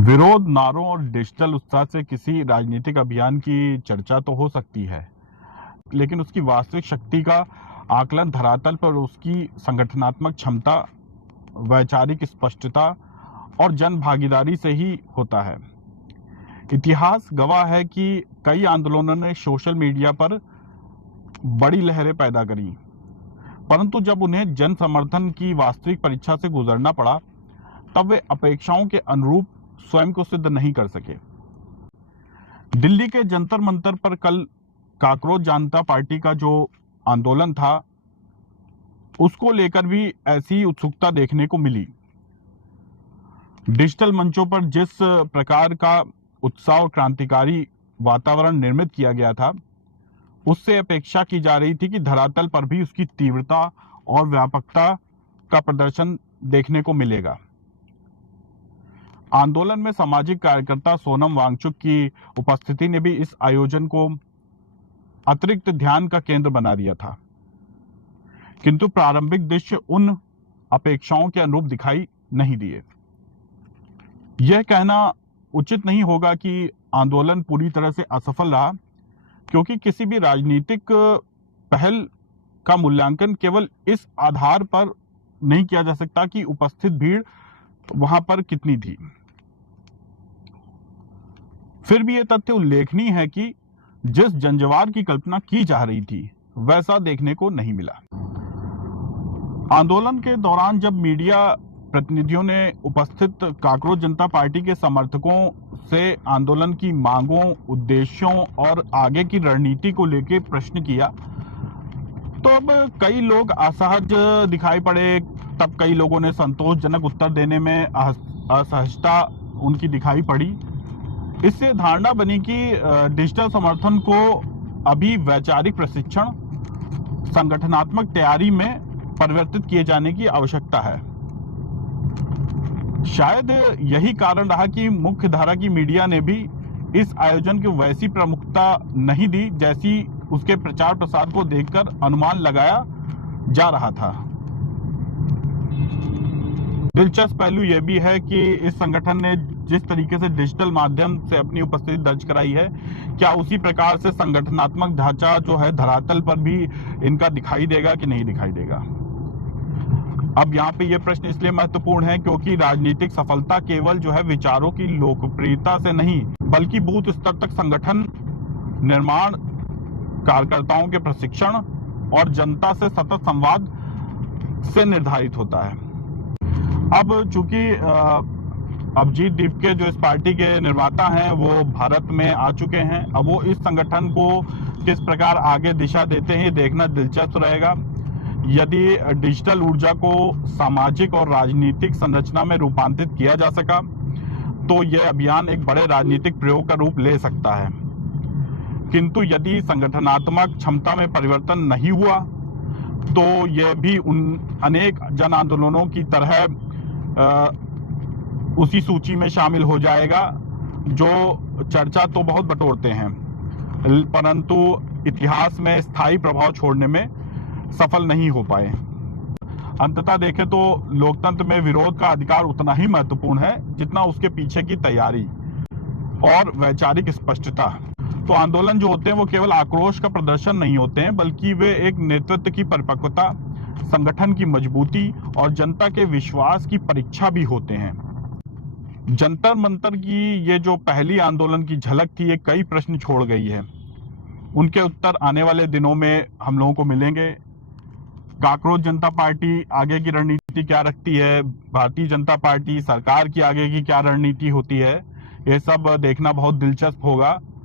विरोध नारों और डिजिटल उत्साह से किसी राजनीतिक अभियान की चर्चा तो हो सकती है, लेकिन उसकी वास्तविक शक्ति का आकलन धरातल पर उसकी संगठनात्मक क्षमता, वैचारिक स्पष्टता और जन भागीदारी से ही होता है। इतिहास गवाह है कि कई आंदोलनों ने सोशल मीडिया पर बड़ी लहरें पैदा करी, परंतु जब उन्हें जन समर्थन की वास्तविक परीक्षा से गुजरना पड़ा, तब वे अपेक्षाओं के अनुरूप स्वयं को सिद्ध नहीं कर सके। दिल्ली के जंतर मंतर पर कल काकरोच जनता पार्टी का जो आंदोलन था, उसको लेकर भी ऐसी उत्सुकता देखने को मिली। डिजिटल मंचों पर जिस प्रकार का उत्साह और क्रांतिकारी वातावरण निर्मित किया गया था, उससे अपेक्षा की जा रही थी कि धरातल पर भी उसकी तीव्रता और व्यापकता का प्रदर्शन देखने को मिलेगा। आंदोलन में सामाजिक कार्यकर्ता सोनम वांगचुक की उपस्थिति ने भी इस आयोजन को अतिरिक्त ध्यान का केंद्र बना दिया था, किंतु प्रारंभिक दृश्य उन अपेक्षाओं के अनुरूप दिखाई नहीं दिए। यह कहना उचित नहीं होगा कि आंदोलन पूरी तरह से असफल रहा, क्योंकि किसी भी राजनीतिक पहल का मूल्यांकन केवल इस आधार पर नहीं किया जा सकता कि उपस्थित भीड़ वहां पर कितनी थी। फिर भी यह तथ्य उल्लेखनीय है कि जिस जनजवार की कल्पना की जा रही थी, वैसा देखने को नहीं मिला। आंदोलन के दौरान जब मीडिया प्रतिनिधियों ने उपस्थित काकरोच जनता पार्टी के समर्थकों से आंदोलन की मांगों, उद्देश्यों और आगे की रणनीति को लेकर प्रश्न किया, तो अब कई लोग असहज दिखाई पड़े, तब कई लोगों ने संतोषजनक उत्तर देने में असहजता उनकी दिखाई पड़ी। इससे धारणा बनी कि डिजिटल समर्थन को अभी वैचारिक प्रशिक्षण, संगठनात्मक तैयारी में परिवर्तित किए जाने की आवश्यकता है। शायद यही कारण रहा कि मुख्य धारा की मीडिया ने भी इस आयोजन को वैसी प्रमुखता नहीं दी जैसी उसके प्रचार प्रसार को देखकर अनुमान लगाया जा रहा था। दिलचस्प पहलू यह भी है कि इस संगठन ने जिस तरीके से डिजिटल माध्यम से अपनी उपस्थिति दर्ज कराई है, क्या उसी प्रकार से संगठनात्मक ढांचा जो है धरातल पर भी इनका दिखाई देगा कि नहीं दिखाई देगा। अब यहाँ पे यह प्रश्न इसलिए महत्वपूर्ण है क्योंकि राजनीतिक सफलता केवल जो है विचारों की लोकप्रियता से नहीं, बल्कि बूथ स्तर तक संगठन निर्माण, कार्यकर्ताओं के प्रशिक्षण और जनता से सतत संवाद से निर्धारित होता है। अब चूंकि अभिजीत दीपके जो इस पार्टी के निर्माता हैं, वो भारत में आ चुके हैं। अब वो इस संगठन को किस प्रकार आगे दिशा देते हैं, ये देखना दिलचस्प रहेगा। यदि डिजिटल ऊर्जा को सामाजिक और राजनीतिक संरचना में रूपांतरित किया जा सका, तो यह अभियान एक बड़े राजनीतिक प्रयोग का रूप ले सकता है। किंतु यदि संगठनात्मक क्षमता में परिवर्तन नहीं हुआ, तो यह भी उन अनेक जन आंदोलनों की तरह उसी सूची में शामिल हो जाएगा जो चर्चा तो बहुत बटोरते हैं, परंतु इतिहास में स्थायी प्रभाव छोड़ने में सफल नहीं हो पाए। अंततः देखें तो लोकतंत्र में विरोध का अधिकार उतना ही महत्वपूर्ण है जितना उसके पीछे की तैयारी और वैचारिक स्पष्टता। तो आंदोलन जो होते हैं वो केवल आक्रोश का प्रदर्शन नहीं होते हैं, बल्कि वे एक नेतृत्व की परिपक्वता, संगठन की मजबूती और जनता के विश्वास की परीक्षा भी होते हैं। जंतर मंतर की ये जो पहली आंदोलन की झलक थी, ये कई प्रश्न छोड़ गई है। उनके उत्तर आने वाले दिनों में हम लोगों को मिलेंगे। काकरोच जनता पार्टी आगे की रणनीति क्या रखती है, भारतीय जनता पार्टी सरकार की आगे की क्या रणनीति होती है, ये सब देखना बहुत दिलचस्प होगा।